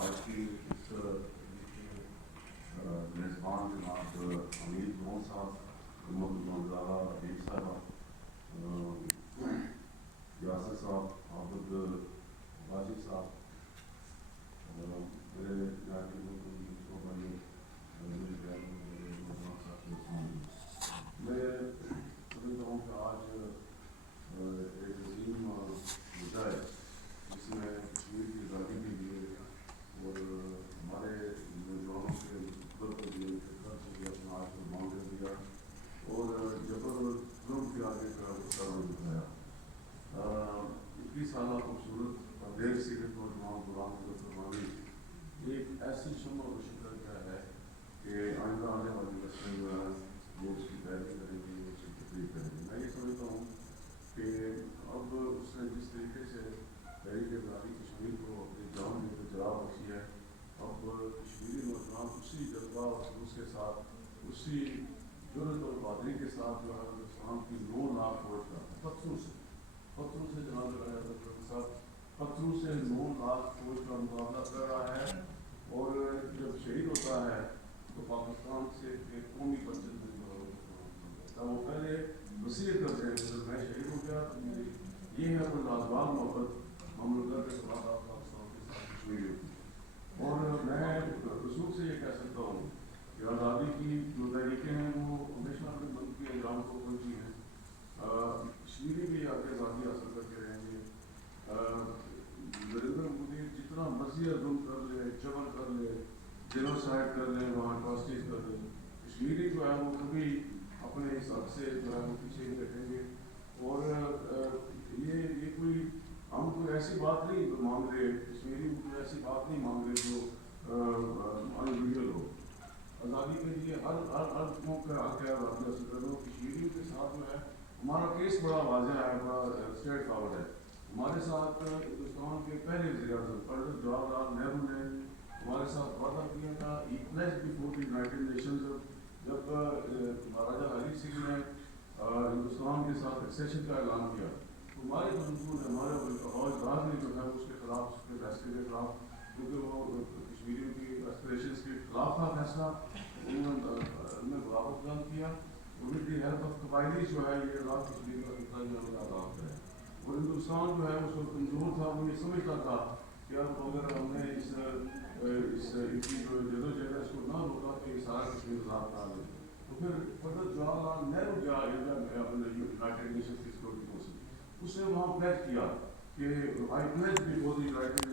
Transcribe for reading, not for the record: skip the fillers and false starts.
آج کی اس میزبان جناب حمید مون صاحب، محمد عبید صاحبہ، یاسر صاحب، عابد واجد صاحب، میرے میں سمجھتا ہوں کہ آج ایک عظیم مدعا ہے جس میں کشمیر کی آزادی کے لیے اور ہمارے نوجوانوں کے مستقبل کے لیے خرچ سے اپنا آج قربان کر دیا اور جبر ظلم کے آگے کا سر دکھایا. 21 سالہ خوبصورت اور دیر سیرت نوجوان غلام حضرت فرمانی ایک ایسی شمع روشن کر گیا ہے کہ آئندہ آنے والی نسلیں جو ہے وہ اس کی پیروی کریں گی، اس کی تقریر کریں گی. میں یہ سمجھتا ہوں کہ اب اس نے جس طریقے سے تحریک آزادی کشمیر کو اپنی جان میں جلا بخشی ہے، اب کشمیری نوجوان اسی جذبہ اور خلوص کے ساتھ، اسی جرأت اور بہادری کے ساتھ جو ہے ہندوستان کی 9 لاکھ فوج کا پتھروں سے جناب صاحب پتھروں سے 9 لاکھ فوج کا مقابلہ کر رہا ہے. اور جب شہید ہوتا ہے تو پاکستان سے ایک قومی پرچم میں جو وہ پہلے وصیت کرتے ہیں کہ میں شہید ہو گیا تو میری یہ ہے وہ لازوال محبت مملکت کے ساتھ پاکستان کے ساتھ کشمیر ہوتی. اور میں رسول سے یہ کہہ سکتا ہوں کہ آزادی کی جو تحریکیں ہیں وہ ہمیشہ اپنے ملک کے انجام کو پہنچی ہیں. کشمیری بھی آگے آزادی حاصل کر کے رہیں گے. نریندر مودی جتنا مرضی ظلم کر لے، جبر کر لے، جینوسائیڈ کر لے، وہاں اٹراسٹیز کر لے، کشمیری جو ہے وہ کبھی اپنے حساب سے جو ہے وہ پیچھے نہیں رکھیں گے. اور یہ کوئی ہم کوئی ایسی بات نہیں مانگ رہے، کشمیری کوئی ایسی بات نہیں مانگ رہے جو انلیگل ہو. آزادی کے لیے ہر موقع حق ہے آزادی حاصل کرنا. کشمیریوں کے ساتھ جو ہے ہمارا کیس بڑا واضح ہے، بڑا اسٹریٹ فارورڈ ہے. ہمارے ساتھ ہندوستان کے پہلے وزیر اعظم پنڈت جواہر لال نہرو نے ہمارے ساتھ وعدہ کیا تھا ایکولیج بفور دی یونائٹڈ نیشنز. جب مہاراجا ہری سنگھ نے ہندوستان کے ساتھ ایکسیشن کا اعلان کیا تو ہمارے منصور ہمارے فوج راج نے جو ہے اس کے خلاف، اس کے فیصلے کے خلاف، کیونکہ وہ کشمیریوں کی ایسپریشنس کے خلاف تھا فیصلہ، انہوں نے بغاوت اعلان کیا. ود دی ہیلپ آف قبائلی جو ہے یہ رات کشمیر کا خطہ جو ہے آزاد کرے. اور ہندوستان جو ہے اس وقت کمزور تھا، وہ یہ سمجھتا تھا کہ اب اگر ہم نے اس کی جو جدوجہد ہے اس کو نہ روکا کہ یہ سارا کشمیر آزاد کرا لے. تو پھر پنڈت جواہر لال نہرو جو اپنے یونائٹڈ نیشنز کی سیکورٹی کونسل، اس نے وہاں پلیج کیا کہ آئی پلیج بفور دی یونائٹڈ